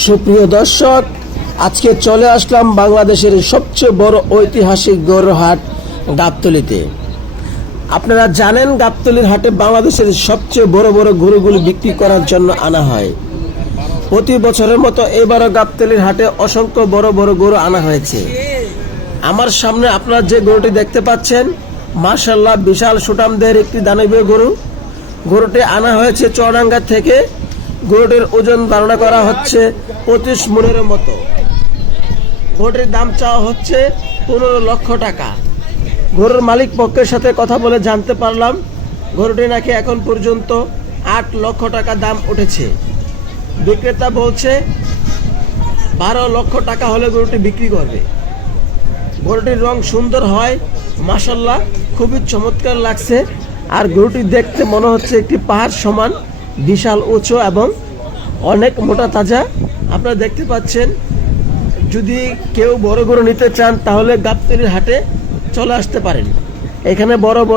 সুপ্রিয় দর্শক, আজকে চলে আসলাম বাংলাদেশের সবচেয়ে বড় ঐতিহাসিক গরুর হাট গাবতলিতে। আপনারা জানেন গাবতলির হাটে বাংলাদেশের সবচেয়ে বড় বড় গরুগুলো বিক্রি করার জন্য আনা হয়। প্রতি বছরের মতো এবারও গাবতলির হাটে অসংখ্য বড় বড় গরু আনা হয়েছে। আমার সামনে আপনারা যে গরুটি দেখতে পাচ্ছেন মার্শাল্লাহ বিশাল সুটামদের একটি দানবীয় গরু। গরুটি আনা হয়েছে চুয়াডাঙ্গা থেকে গরুটির ওজন ধারণা করা হচ্ছে পঁচিশ মনের মতো। গরুটির দাম চাওয়া হচ্ছে পনেরো লক্ষ টাকা। গরুর মালিক পক্ষের সাথে কথা বলে জানতে পারলাম, গরুটি নাকি এখন পর্যন্ত আট লক্ষ টাকা দাম উঠেছে। বিক্রেতা বলছে, বারো লক্ষ টাকা হলে গরুটি বিক্রি করবে। গরুটির রং সুন্দর হয় মাসাল্লাহ খুবই চমৎকার লাগছে। আর গরুটি দেখতে মনে হচ্ছে একটি পাহাড় সমান। বিশাল উঁচু এবং অনেক মোটা তাজা। আপনারা দেখতে পাচ্ছেন, যদি কেউ বড় গরু নিতে চান, তাহলে গাবতলির হাটে চলে আসতে পারেন। এখানে বড় বড়